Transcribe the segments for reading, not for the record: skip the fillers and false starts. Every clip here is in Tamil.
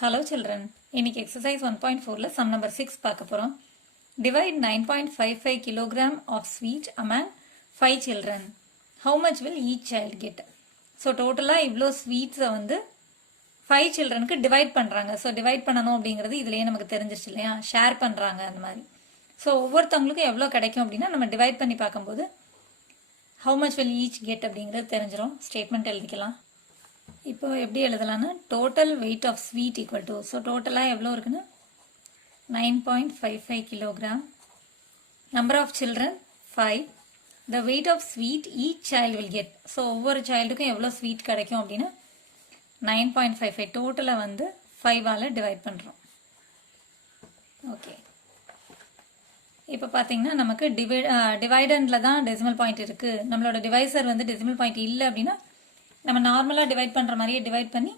Hello children, இன்னைக்கு exercise 1.4ல sum number 6 பார்க்க போறோம். Divide 9.55 kilogram of sweet among 5 children. How much will each child get? So டோட்டலா இவ்ளோ ஸ்வீட்ஸை வந்து 5 childrenக்கு டிவைட் பண்றாங்க. ஸோ டிவைட் பண்ணணும் அப்படிங்கிறது இதுலயே நமக்கு தெரிஞ்சிருச்சு இல்லையா, ஷேர் பண்றாங்க அந்த மாதிரி. ஸோ ஒவ்வொருத்தவங்களுக்கும் எவ்வளோ கிடைக்கும் அப்படின்னா நம்ம டிவைட் பண்ணி பார்க்கும்போது how much will each get அப்படிங்கிறது தெரிஞ்சிடும். ஸ்டேட்மெண்ட் எழுதிக்கலாம். இப்போ எப்படி எழுதலாம்னா total weight of sweet equal to, so டோட்டலாக எவ்வளோ இருக்குன்னு 9.55 kilogram. Number of children 5. The weight of sweet each child will get, so ஒவ்வொரு சைல்டுக்கும் எவ்வளோ ஸ்வீட் கிடைக்கும் அப்படின்னா 9.55. டோட்டலாக வந்து 5ஆல் டிவைட் பண்ணுறோம். ஓகே, இப்போ பார்த்தீங்கன்னா நமக்கு டிவைடண்டில் தான் டெசிமல் பாயிண்ட் இருக்குது. நம்மளோட டிவைசர் வந்து டெசிமல் பாயிண்ட் இல்லை அப்படின்னா நம்ம நார்மலாக டிவைட் பண்ணுற மாதிரியே டிவைட் பண்ணி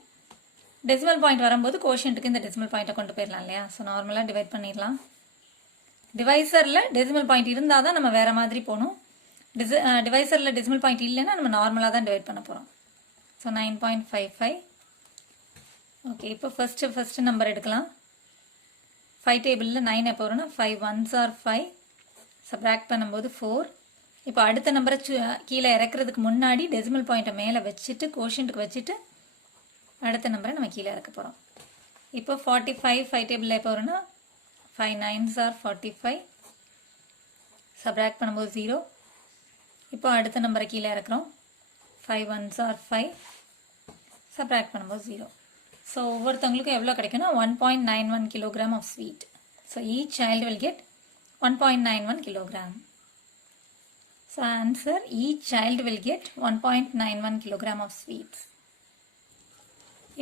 டெசிமல் பாயிண்ட் வரும்போது கோஷன்ட்டுக்கு இந்த டெசிமல் பாயிண்ட்டை கொண்டு போயிடலாம் இல்லையா. ஸோ நார்மலாக டிவைட் பண்ணிடலாம். டிவைசரில் டெசிமல் பாயிண்ட் இருந்தால் தான் நம்ம வேறு மாதிரி போகணும். டிவைசரில் டெசிமல் பாயிண்ட் இல்லைன்னா நம்ம நார்மலாக தான் டிவைட் பண்ண போகிறோம். ஸோ 9.55. ஓகே, இப்போ ஃபஸ்ட்டு நம்பர் எடுக்கலாம். 5 டேபிளில் 9 எப்போ வரும்னா 5 1s are 5, சப்ராக்ட் பண்ணும்போது 4. இப்போ அடுத்த நம்பரை கீழே இறக்குறதுக்கு முன்னாடி டெசிமல் பாயிண்ட்டை மேலே வச்சுட்டு கோஷன்ட்டுக்கு வச்சுட்டு அடுத்த நம்பரை நம்ம கீழே இறக்க போகிறோம். இப்போ 45 5 டேபிளில் எப்போ வரும்னா 5 9s are 45, சப்ராக்ட் பண்ணும்போது 0. இப்போ அடுத்த நம்பரை கீழே இறக்குறோம். 5 1s are 5, சப்ராக்ட் பண்ணும்போது 0. ஸோ ஒவ்வொருத்தவங்களுக்கும் எவ்வளோ கிடைக்குன்னா 1.91 kilogram of sweet. So each child will get 1.91 kilogram. So answer, each child will get 1.91 kilogram of sweets.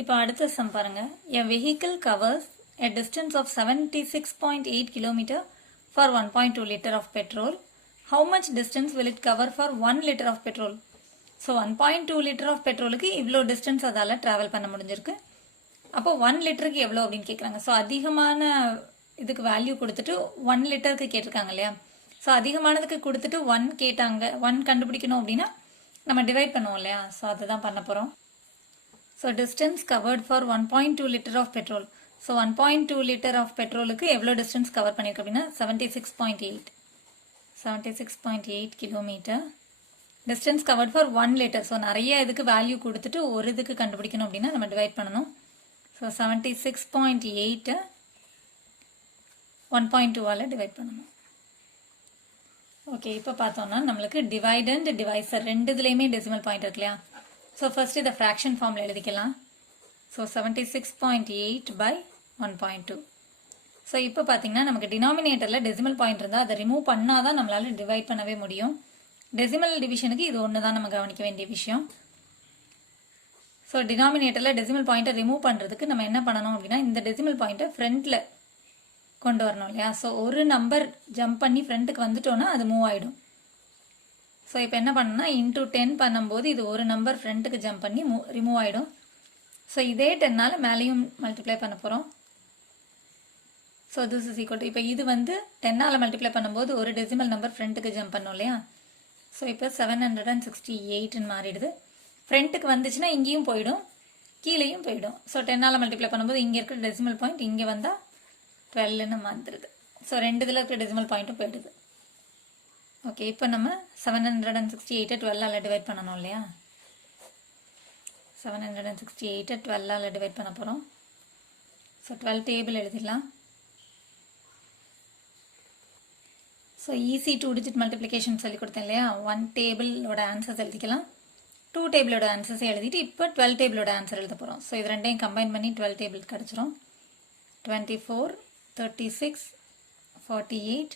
இப்போ அடுத்த சம் பாருங்க. A vehicle covers a distance of 76.8 km for 1.2 liter of petrol. How much distance will it cover for 1 liter of petrol? So 1.2 liter of petrolக்கு இவ்வளோ டிஸ்டன்ஸ் அதால் ட்ராவல் பண்ண முடிஞ்சிருக்கு. அப்போ 1 லிட்டருக்கு எவ்வளோ அப்படின்னு கேட்குறாங்க. ஸோ அதிகமான இதுக்கு வேல்யூ கொடுத்துட்டு 1 லிட்டருக்கு கேட்டிருக்காங்க இல்லையா. ஸோ அதிகமானதுக்கு கொடுத்துட்டு 1 கேட்டாங்க. 1 கண்டுபிடிக்கணும் அப்படின்னா நம்ம டிவைட் பண்ணுவோம் இல்லையா. ஸோ அதுதான் பண்ண போகிறோம். So distance covered for 1.2 litre of petrol. So 1.2 litre of பெட்ரோலுக்கு எவ்வளோ டிஸ்டன்ஸ் கவர் பண்ணியிருக்கு அப்படின்னா 76.8 kilometre. Distance covered for 1 litre. So நிறைய இதுக்கு வேல்யூ கொடுத்துட்டு ஒரு இதுக்கு கண்டுபிடிக்கணும் அப்படின்னா நம்ம டிவைட் பண்ணணும். ஸோ 76.8 1.2ஆல் டிவைட் பண்ணணும். ஓகே, இப்போ பார்த்தோம்னா நம்மளுக்கு டிவைட் அண்ட் டிவைசர் ரெண்டு இதுலேயுமே டெசிமல் பாயிண்ட் இருக்கு இல்லையா. ஸோ ஃபர்ஸ்ட் இதை ஃப்ராக்ஷன் ஃபார்மில் எழுதிக்கலாம். So 76.8 by 1.2. ஸோ இப்போ பார்த்தீங்கன்னா நமக்கு டினாமினேட்டரில் டெசிமல் பாயிண்ட் இருந்தால் அதை ரிமூவ் பண்ணால் தான் நம்மளால டிவைட் பண்ணவே முடியும். டெசிமல் டிவிஷனுக்கு இது ஒன்று தான் நம்ம கவனிக்க வேண்டிய விஷயம். ஸோ டினாமினேட்டரில் டெசிமல் பாயிண்ட்டை ரிமூவ் பண்ணுறதுக்கு நம்ம என்ன பண்ணணும் அப்படின்னா இந்த டெசிமல் பாயிண்ட்டை ஃப்ரண்ட்டில் கொண்டு வரணும் இல்லையா. ஸோ ஒரு நம்பர் ஜம்ப் பண்ணி ஃப்ரண்ட்டுக்கு வந்துட்டோன்னா அது மூவ் ஆகிடும். ஸோ இப்போ என்ன பண்ணணும்னா இன்டூ 10 பண்ணும்போது இது ஒரு நம்பர் ஃப்ரண்ட்டுக்கு ஜம்ப் பண்ணி ரிமூவ் ஆகிடும். ஸோ இதே 10ஆல் மேலேயும் மல்டிப்ளை பண்ண போகிறோம். So this is equal to, இப்போ இது வந்து 10ஆல் மல்டிப்ளை பண்ணும்போது ஒரு டெசிமல் நம்பர் ஃப்ரண்ட்டுக்கு ஜம்ப் பண்ணும் இல்லையா. ஸோ இப்போ 768ன்னு மாறிடுது. ஃப்ரண்ட்டுக்கு வந்துச்சுன்னா இங்கேயும் போயிடும், கீழேயும் போயிடும். ஸோ 10ஆல் மல்டிப்ளை பண்ணும்போது இங்கே இருக்கிற டெசிமல் பாயிண்ட் இங்கே வந்தால் 12ன்னு வந்துடுது. ஸோ ரெண்டு இதில் இருக்கிற டெசிமல் பாயிண்ட்டும் போயிடுது. ஓகே, இப்போ நம்ம 768 12ஆல் டிவைட் பண்ணணும் இல்லையா. 768 12ஆல் டிவைட் பண்ண போகிறோம். ஸோ 12 டேபிள் எழுதிடலாம். ஸோ ஈஸி 2 டிஜிட் மல்டிப்ளிகேஷன் சொல்லி கொடுத்தேன் இல்லையா. 1 டேபிளோட ஆன்சர்ஸ் எழுதிக்கலாம், 2 டேபிளோட ஆன்சர்ஸை எழுதிட்டு இப்போ 12 டேபிளோட ஆன்சர் எழுத போகிறோம். ஸோ இது ரெண்டையும் கம்பைன் பண்ணி 12 டேபிள் கிடச்சிரும். 24 36 48.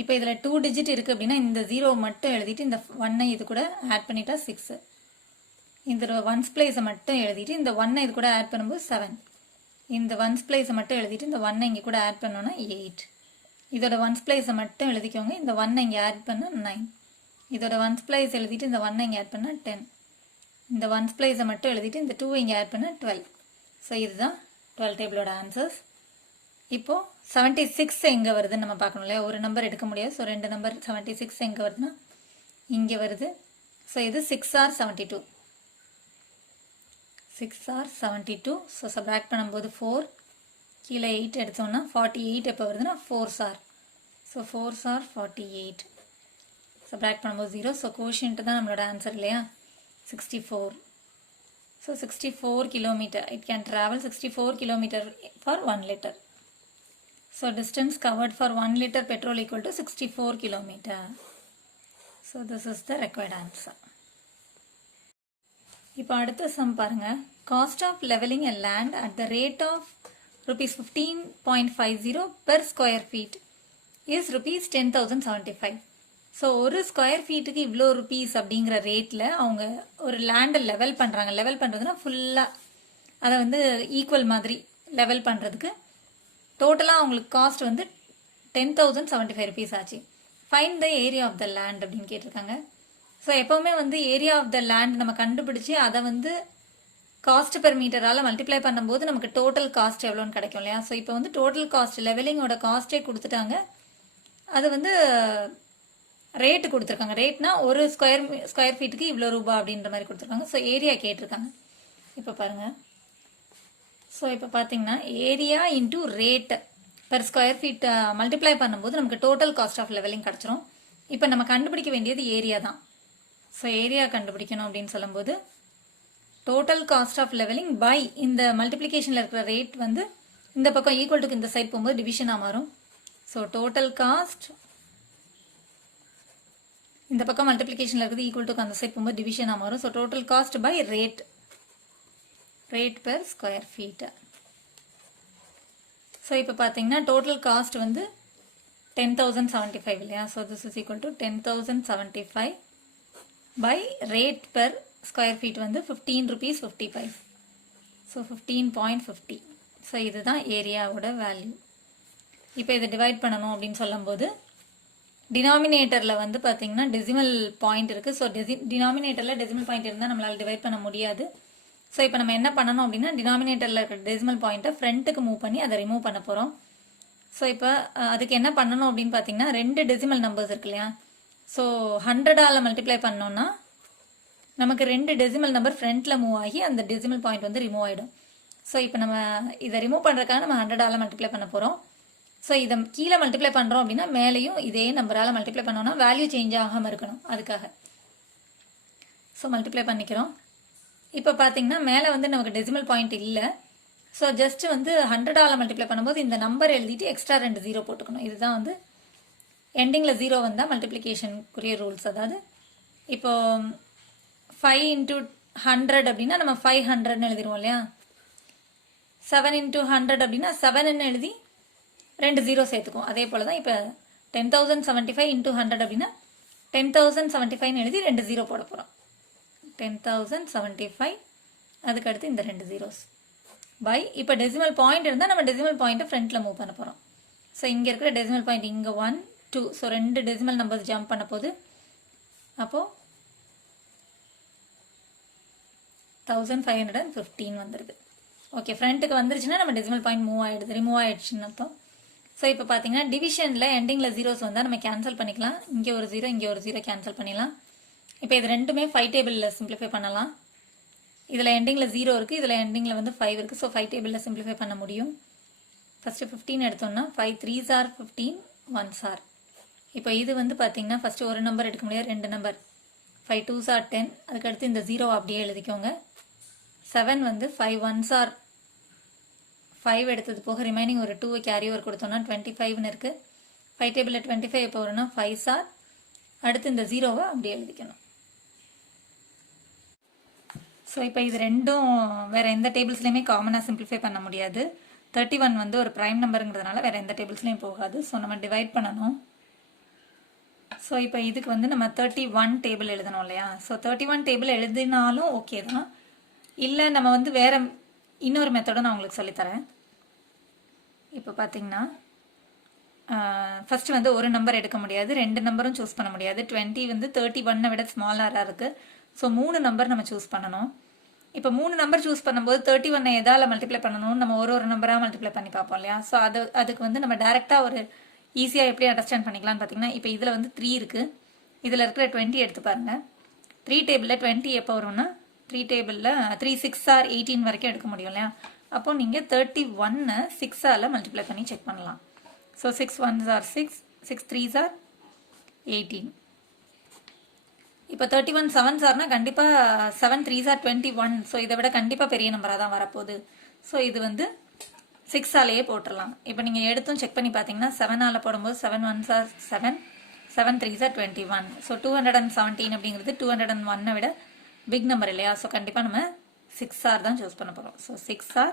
இப்போ இதில் 2 டிஜிட் இருக்குது அப்படின்னா இந்த 0 மட்டும் எழுதிட்டு இந்த 1ஐ இது கூட ஆட் பண்ணிட்டா 6. இந்த 1s பிளேஸை மட்டும் எழுதிட்டு இந்த 1ஐ இது கூட ஆட் பண்ணும்போது 7. இந்த 1s பிளேஸை மட்டும் எழுதிட்டு இந்த 1ஐ இங்கே கூட ஆட் பண்ணோன்னா 8. இதோட 1s பிளேஸை மட்டும் எழுதிக்கோங்க. இந்த 1ஐ இங்கே ஆட் பண்ணால் 9. இதோட 1s பிளேஸ் எழுதிட்டு இந்த 1ஐ இங்கே ஆட் பண்ணால் 10. இந்த 1s பிளேஸை மட்டும் எழுதிட்டு இந்த 2ஐ இங்கே ஆட் பண்ணால் 12. ஸோ இதுதான் 12 டேபிளோட ஆன்சர்ஸ். இப்போ 76 எங்கே வருதுன்னு நம்ம பார்க்கணும் இல்லையா. ஒரு நம்பர் எடுக்க முடியாது. ஸோ ரெண்டு நம்பர் 76 எங்கே வருதுன்னா இங்கே வருது. ஸோ இது 6 or 72. 6 ஆர் 72. ஸோ சப்ராக்ட் பண்ணும்போது 4, கீழே 8 எடுத்தோம்னா 48 எப்போ வருதுன்னா 4 சார். So 4 sir 48. சப்ராக்ட் பண்ணும்போது 0. ஸோ கோஷியன்ட் தான் நம்மளோட ஆன்சர் இல்லையா, 64. So 64 kilometer. It can travel 64 kilometer for 1 liter. So distance covered for 1 liter petrol equal to 64 kilometer. So this is the required answer. இப்போ அடுத்த சம் பாருங்க. Cost of leveling a land at the rate of rupees 15.50 per square feet is rupees 10,075. So ஒரு ஸ்கொயர் ஃபீட்டுக்கு இவ்வளோ ருபீஸ் அப்படிங்கிற ரேட்டில் அவங்க ஒரு லேண்டை லெவல் பண்ணுறாங்க. லெவல் பண்ணுறதுன்னா ஃபுல்லாக அதை வந்து ஈக்குவல் மாதிரி லெவல் பண்ணுறதுக்கு டோட்டலாக அவங்களுக்கு காஸ்ட் வந்து 10,075 rupees ஆச்சு. Find the area of the land அப்படின்னு கேட்டிருக்காங்க. ஸோ எப்போவுமே வந்து ஏரியா ஆஃப் த லேண்ட் நம்ம கண்டுபிடிச்சி அதை வந்து காஸ்ட் பெர் மீட்டரால் மல்டிப்ளை பண்ணும்போது நமக்கு டோட்டல் காஸ்ட் எவ்வளோன்னு கிடைக்கும் இல்லையா. ஸோ இப்போ வந்து டோட்டல் காஸ்ட் லெவலிங்கோட காஸ்ட்டே கொடுத்துட்டாங்க. அது வந்து ரேட்டு கொடுத்துருக்காங்க. ரேட்னா ஒரு ஸ்கொயர் ஃபீட்டுக்கு இவ்வளோ ரூபா அப்படின்ற மாதிரி கொடுத்துருக்காங்க. ஸோ ஏரியா கேட்டிருக்காங்க. இப்போ பாருங்கள். ஸோ இப்போ பார்த்தீங்கன்னா area into rate per square feet multiply பண்ணும்போது நமக்கு டோட்டல் காஸ்ட் ஆஃப் லெவலிங் கிடச்சிரும். இப்போ நம்ம கண்டுபிடிக்க வேண்டியது ஏரியா தான். ஸோ ஏரியா கண்டுபிடிக்கணும் அப்படின்னு சொல்லும்போது total cost of levelling by இந்த மல்டிப்ளிகேஷனில் இருக்கிற ரேட் வந்து இந்த பக்கம் ஈக்குவல் டு இந்த சைட் போகும்போது டிவிஷனாக மாறும். ஸோ டோட்டல் காஸ்ட் இந்த பக்கம் மல்டிப்ளிகேஷனில் இருக்குது ஈக்குவல் டு அந்த சைட் போகும்போது டிவிஷனாக மாறும். So total cost by rate per square feet. So இப்போ பார்த்தீங்கன்னா டோட்டல் காஸ்ட் வந்து 10,075 இல்லையா. So this is equal to 10,075 by rate per square feet வந்து 15 rupees 55. ஸோ 15.50. ஸோ இதுதான் ஏரியாவோட வேல்யூ. இப்போ இதை டிவைட் பண்ணணும் அப்படின்னு சொல்லும்போது டினாமினேட்டரில் வந்து பார்த்தீங்கன்னா டெசிமல் பாயிண்ட் இருக்குது. ஸோ டினாமினேட்டரில் டெசிமல் பாயிண்ட் இருந்தால் நம்மளால் டிவைட் பண்ண முடியாது. ஸோ இப்போ நம்ம என்ன பண்ணணும் அப்படின்னா டினாமினேட்டரில் இருக்கிற டெசிமல் பாயிண்ட்டை ஃப்ரண்ட்டுக்கு மூவ் பண்ணி அதை ரிமூவ் பண்ண போகிறோம். ஸோ இப்போ அதுக்கு என்ன பண்ணணும் அப்படின்னு பார்த்தீங்கன்னா 2 டெசிமல் நம்பர்ஸ் இருக்கு இல்லையா. ஸோ 100ஆல் மல்டிப்ளை பண்ணோன்னா நமக்கு 2 டெசிமல் நம்பர் ஃப்ரண்ட்டில் மூவ் ஆகி அந்த டெசிமல் பாயிண்ட் வந்து ரிமூவ் ஆகிடும். ஸோ இப்போ நம்ம இதை ரிமூவ் பண்ணுறதுக்காக நம்ம 100ஆல் மல்டிப்ளை பண்ண போகிறோம். ஸோ இதை கீழே மல்டிப்ளை பண்ணுறோம் அப்படின்னா மேலேயும் இதே நம்பரால் மல்டிப்ளை பண்ணோன்னா வேல்யூ சேஞ்ச் ஆகாமல் இருக்கணும் அதுக்காக. ஸோ மல்டிப்ளை பண்ணிக்கிறோம். இப்போ பார்த்தீங்கன்னா மேலே வந்து நமக்கு டெசிமல் பாயிண்ட் இல்லை. ஸோ ஜஸ்ட் வந்து 100ஆல் மல்டிப்ளை பண்ணும்போது இந்த நம்பர் எழுதிட்டு எக்ஸ்ட்ரா 2 0 போட்டுக்கணும். இதுதான் வந்து எண்டிங்கில் 0 வந்தால் மல்டிப்ளிகேஷனுக்குரிய ரூல்ஸ். அதாவது இப்போ 5 into 100 அப்படின்னா நம்ம 500ன்னு எழுதிடுவோம் இல்லையா. 7 into 100 அப்படின்னா 7ன்னு எழுதி 2 0 சேர்த்துக்கும். அதே போல் தான் இப்போ 10,075 into 100 அப்படின்னா 10,075ன்னு எழுதி 2 0 போட போகிறோம். 10,075 அதுக்கடுத்து இந்த 2 zeros பை இப்போ டெசிமல் பாயிண்ட் இருந்தால் நம்ம டெசிமல் பாயிண்ட்டை ஃப்ரண்ட்டில் மூவ் பண்ண போகிறோம். ஸோ இங்கே இருக்கிற டெசிமல் பாயிண்ட் இங்கே 1 2. ஸோ 2 டெசிமல் நம்பர்ஸ் ஜம்ப் பண்ண போது அப்போது 1515 வந்துடுது. ஓகே, ஃப்ரண்ட்டுக்கு வந்துருச்சுன்னா நம்ம டெசிமல் பாயிண்ட் ரிமூவ் ஆகிடுச்சுன்னு அர்த்தம். ஸோ இப்போ பார்த்தீங்கன்னா டிவிஷனில் எண்டிங்கில் ஜீரோஸ் வந்தால் நம்ம கேன்சல் பண்ணிக்கலாம். இங்கே ஒரு 0 இங்கே ஒரு 0 கேன்சல் பண்ணிடலாம். இப்போ இது ரெண்டுமே 5 டேபிளில் சிம்பிளிஃபை பண்ணலாம். இதில் எண்டிங்கில் 0 இருக்குது, இதில் எண்டிங்கில் வந்து 5 இருக்குது. ஸோ 5 டேபிளில் சிம்பிளிஃபை பண்ண முடியும். ஃபஸ்ட்டு 15 எடுத்தோம்னா 5 3s are 15 1s are. இப்போ இது வந்து பார்த்தீங்கன்னா ஃபஸ்ட்டு ஒரு நம்பர் எடுக்க முடியாது, 2 நம்பர். 5 2s are 10. அதுக்கடுத்து இந்த 0 அப்படியே எழுதிக்கோங்க. 7 வந்து 5 1s are 5 எடுத்தது போக ரிமைனிங் ஒரு 2 கேரி ஓவர் கொடுத்தோம்னா 25ன்னு இருக்குது. 5 டேபிளில் 25 எப்போ வரும்னா 5s are. அடுத்து இந்த 0வை அப்படியே எழுதிக்கணும். ஸோ இப்போ இது ரெண்டும் வேறு எந்த டேபிள்ஸ்லையுமே காமனாக சிம்பிளிஃபை பண்ண முடியாது. 31 வந்து ஒரு ப்ரைம் நம்பருங்கிறதுனால வேறு எந்த டேபிள்ஸ்லையும் போகாது. ஸோ நம்ம டிவைட் பண்ணணும். ஸோ இப்போ இதுக்கு வந்து நம்ம 31 டேபிள் எழுதணும் இல்லையா. ஸோ 31 டேபிள் எழுதினாலும் ஓகே தான். இல்லை நம்ம வந்து வேறு இன்னொரு மெத்தடும் நான் உங்களுக்கு சொல்லித்தரேன். இப்போ பார்த்தீங்கன்னா ஃபஸ்ட்டு வந்து ஒரு நம்பர் எடுக்க முடியாது, 2 நம்பரும் சூஸ் பண்ண முடியாது. 20 வந்து 31 விட ஸ்மாலராக இருக்குது. ஸோ 3 நம்பர் நம்ம சூஸ் பண்ணணும். இப்போ 3 நம்பர் சூஸ் பண்ணும்போது 31 எதால் மல்டிப்ளை பண்ணணும்னு நம்ம ஒரு நம்பராக மல்டிப்ளை பண்ணி பார்ப்போம் இல்லையா. ஸோ அதுக்கு வந்து நம்ம டேரெக்டாக ஒரு ஈஸியாக எப்படி அண்டர்ஸ்டாண்ட் பண்ணிக்கலாம்னு பார்த்தீங்கன்னா இப்போ இதில் வந்து 3 இருக்குது, இதில் இருக்கிற 20 எடுத்து பாருங்கள். 3 டேபிளில் 20 எப்போ வரும்னா 3 டேபிளில் 3 6 ஆர் 18 வரைக்கும் எடுக்க முடியும் இல்லையா? அப்போ நீங்கள் 31 6ஆல் மல்டிப்ளை பண்ணி செக் பண்ணலாம். So 6 1s are 6, 6 3s are 18. இப்போ 31 7s ஆர்னா கண்டிப்பாக 7 3s are 21. ஸோ இதை விட கண்டிப்பாக பெரிய நம்பராக தான் வரப்போகுது. ஸோ இது வந்து 6ஆலேயே போட்டுடலாம். இப்போ நீங்கள் எடுத்தும் செக் பண்ணி பார்த்தீங்கன்னா 7ஆல் போடும்போது 7 1s are 7, 7 3s are 21. So 217 அப்படிங்கிறது 201 விட பிக் நம்பர் இல்லையா? ஸோ கண்டிப்பாக நம்ம 6R தான் சூஸ் பண்ண போகிறோம். So 6R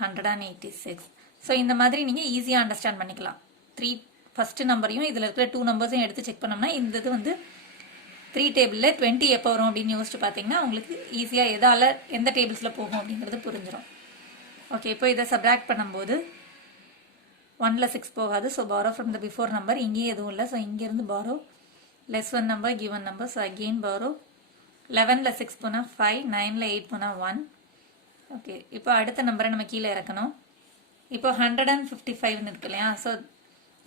186. ஸோ இந்த மாதிரி நீங்கள் ஈஸியாக அண்டர்ஸ்டாண்ட் பண்ணிக்கலாம். 3 ஃபஸ்ட்டு நம்பரையும் இதில் இருக்கிற 2 நம்பர்ஸையும் எடுத்து செக் பண்ணோம்னா இந்த இது வந்து 3 டேபிளில் 20 எப்போ வரும் அப்படின்னு யோசிச்சு பார்த்தீங்கன்னா உங்களுக்கு ஈஸியாக எதால் எந்த டேபிள்ஸில் போகும் அப்படிங்கிறது புரிஞ்சிடும். ஓகே, இப்போ இதை சப்ராக்ட் பண்ணும்போது 1ல் 6 போகாது. So borrow from the before number, இங்கேயும் எதுவும் இல்லை. ஸோ இங்கேருந்து borrow less one number given number. So again borrow 11ல் 6 போனால் 5, 9ல் 8 போனால் 1. ஓகே, இப்போ அடுத்த நம்பரை நம்ம கீழே இறக்கணும். இப்போ 155 இருக்கு இல்லையா? ஸோ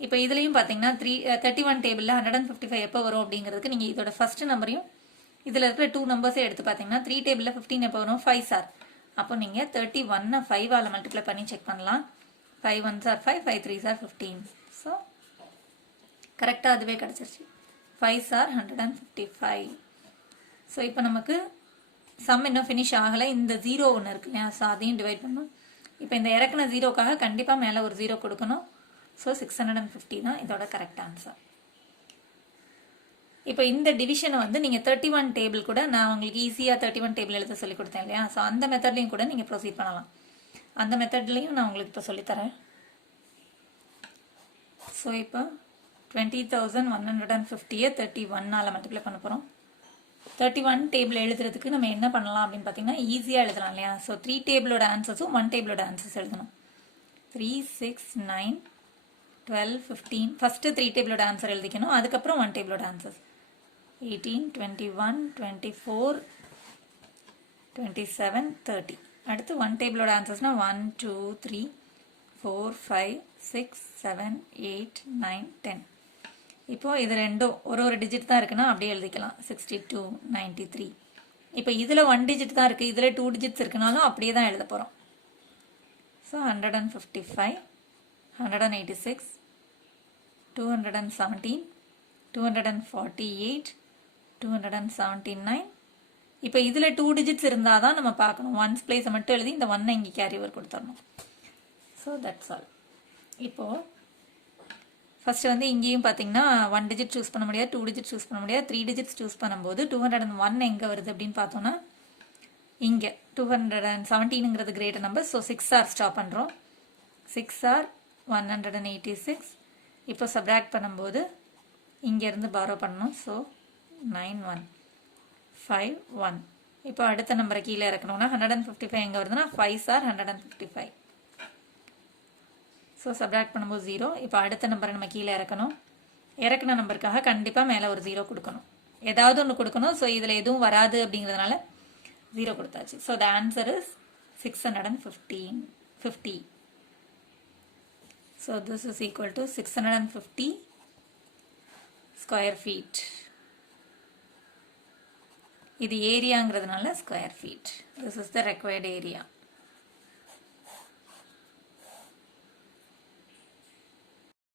இப்போ இதுலேயும் பார்த்தீங்கன்னா 31 டேபிளில் 155 எப்போ வரும் அப்படிங்கிறதுக்கு நீங்கள் இதோட ஃபஸ்ட்டு நம்பரையும் இதில் இருக்கிற 2 நம்பர்ஸே எடுத்து பார்த்தீங்கன்னா 3 டேபிளில் 15 எப்போ வரும்? 5 சார். அப்போ நீங்கள் 31 5ஆல் மல்டிப்ளை பண்ணி செக் பண்ணலாம். 5 1s are 5, 5 3s are 15. So கரெக்டாக அதுவே கிடச்சிருச்சு. 5s are 155. ஸோ இப்போ நமக்கு சம் இன்னும் ஃபினிஷ் ஆகலை. இந்த 0 ஒன்று இருக்கு இல்லையா? ஸோ அதையும் டிவைட் பண்ணணும். இப்போ இந்த இறக்குன 0க்காக கண்டிப்பாக மேலே ஒரு 0 கொடுக்கணும். ஸோ 650 தான் இதோட கரெக்ட் ஆன்சர். இப்போ இந்த டிவிஷனை வந்து நீங்கள் 31 டேபிள் கூட நான் உங்களுக்கு ஈஸியாக 31 டேபிள் எழுத சொல்லி கொடுத்தேன் இல்லையா? ஸோ அந்த மெத்தட்லையும் கூட நீங்கள் ப்ரொசீட் பண்ணலாம். அந்த மெத்தட்லையும் நான் உங்களுக்கு இப்போ சொல்லித்தரேன். ஸோ இப்போ 20,150 31ஆல் மல்டிப்ளை பண்ண போகிறோம். 31 டேபிள் எழுதுறதுக்கு நம்ம என்ன பண்ணலாம் அப்படின்னு பார்த்தீங்கன்னா ஈஸியாக எழுதலாம் இல்லையா? ஸோ 3 டேபிளோட ஆன்சர்ஸும் 1 டேபிளோட ஆன்சர்ஸ் எழுதணும். 3 6 9 12 15 ஃபஸ்ட்டு 3 டேபிளோட ஆன்சர் எழுதிக்கணும். அதுக்கப்புறம் 1 டேபிளோட ஆன்சர்ஸ் 18 21 24 27 30. அடுத்து 1 டேபிளோட ஆன்சர்ஸ்னால் 1 2 3 4 5 6 7 8 9 10. இப்போது இது ரெண்டும் ஒரு டிஜிட் தான் இருக்குன்னா அப்படியே எழுதிக்கலாம். 62 93. இப்போ இதில் 1 டிஜிட் தான் இருக்குது, இதில் 2 டிஜிட்ஸ் இருக்குனாலும் அப்படியே தான் எழுத போகிறோம். ஸோ 155 186 217 248 279. இப்போ இதில் 2 டிஜிட்ஸ் இருந்தால் தான் நம்ம பார்க்கணும். 1s பிளேஸை மட்டும் எழுதி இந்த 1 இங்கே கேரி ஓவர் கொடுத்துடணும். So that's all. இப்போது ஃபஸ்ட்டு வந்து இங்கேயும் பார்த்தீங்கன்னா 1 டிஜிட் சூஸ் பண்ண முடியாது, 2 டிஜிட் சூஸ் பண்ண முடியாது. 3 டிஜிட்ஸ் சூஸ் பண்ணும்போது 201 எங்கே வருது அப்படின்னு பார்த்தோன்னா இங்கே 217ங்கிறது greater number. So 6R stop பண்ணுறோம். 6R 186. இப்போ சப்ராக்ட் பண்ணும்போது இங்கேருந்து பாரோ பண்ணணும். ஸோ 9 1 5 1. இப்போ அடுத்த நம்பரை கீழே இறக்கணும்னா 155 எங்கே வருதுன்னா 5R 155. ஸோ சப்ராக்ட் பண்ணும்போது 0. இப்போ அடுத்த நம்பரை நம்ம கீழே இறக்கணும். இறக்குன நம்பருக்காக கண்டிப்பாக மேலே ஒரு 0 கொடுக்கணும். ஏதாவது ஒன்று கொடுக்கணும். ஸோ இதில் எதுவும் வராது அப்படிங்கிறதுனால 0 கொடுத்தாச்சு. So the answer is 650. So this is equal to 650 square feet. இது ஏரியாங்கிறதுனால square feet. This is the required area.